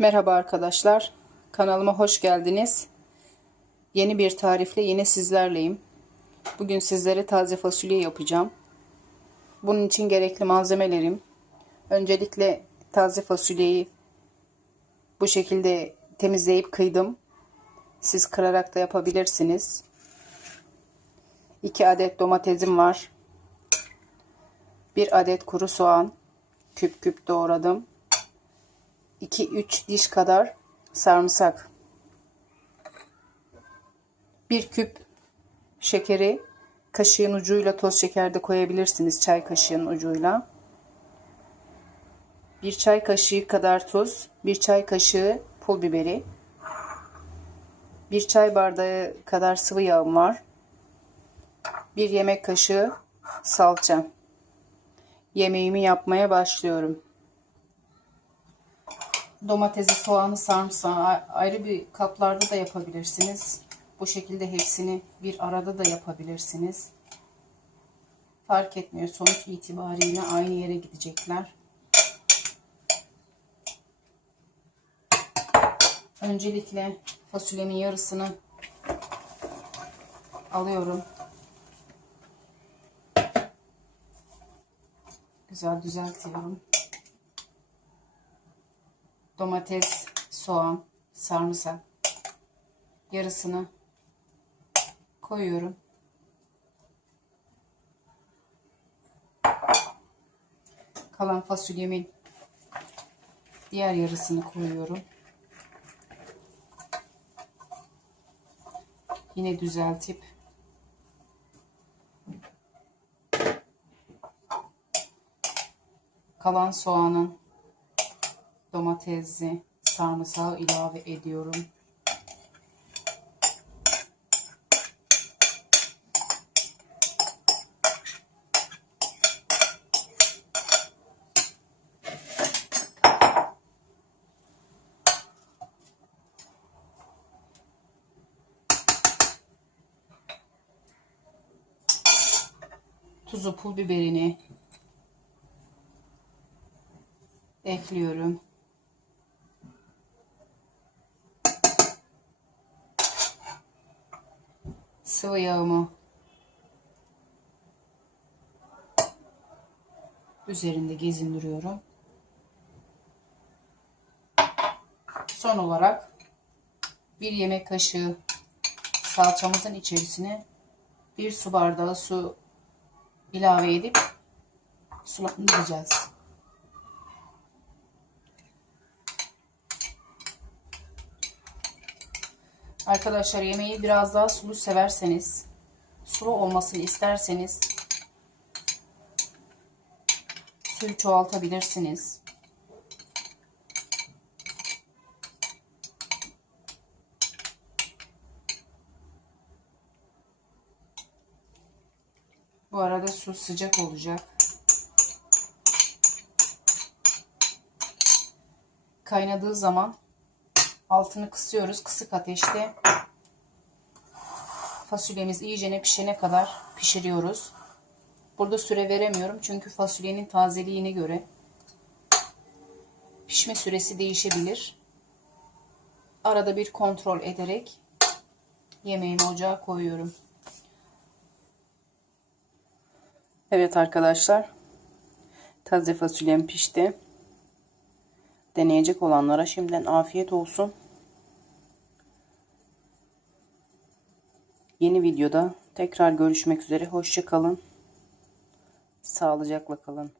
Merhaba arkadaşlar. Kanalıma hoş geldiniz. Yeni bir tarifle yine sizlerleyim. Bugün sizlere taze fasulye yapacağım. Bunun için gerekli malzemelerim. Öncelikle taze fasulyeyi bu şekilde temizleyip kıydım. Siz kırarak da yapabilirsiniz. 2 adet domatesim var. 1 adet kuru soğan küp küp doğradım. 2-3 diş kadar sarımsak. 1 küp şekeri kaşığın ucuyla toz şeker de koyabilirsiniz çay kaşığının ucuyla. 1 çay kaşığı kadar tuz, 1 çay kaşığı pul biberi. 1 çay bardağı kadar sıvı yağım var. 1 yemek kaşığı salça. Yemeğimi yapmaya başlıyorum. Domatesi, soğanı, sarımsağı ayrı bir kaplarda da yapabilirsiniz. Bu şekilde hepsini bir arada da yapabilirsiniz. Fark etmiyor. Sonuç itibariyle aynı yere gidecekler. Öncelikle fasulyemin yarısını alıyorum. Güzel düzeltiyorum. Domates, soğan, sarımsak yarısını koyuyorum. Kalan fasulyemin diğer yarısını koyuyorum. Yine düzeltip kalan soğanın domatesi, sarımsağı ilave ediyorum. Tuzu, pul biberini ekliyorum. Sıvı yağımı üzerinde gezindiriyorum. Son olarak bir yemek kaşığı salçamızın içerisine bir su bardağı su ilave edip sulandıracağız. Arkadaşlar yemeği biraz daha sulu severseniz, sulu olmasını isterseniz suyu çoğaltabilirsiniz. Bu arada su sıcak olacak. Kaynadığı zaman altını kısıyoruz. Kısık ateşte fasulyemiz iyicene pişene kadar pişiriyoruz. Burada süre veremiyorum çünkü fasulyenin tazeliğine göre pişme süresi değişebilir. Arada bir kontrol ederek yemeğimi ocağa koyuyorum. Evet arkadaşlar. Taze fasulyem pişti. Deneyecek olanlara şimdiden afiyet olsun. Yeni videoda tekrar görüşmek üzere. Hoşçakalın. Sağlıcakla kalın.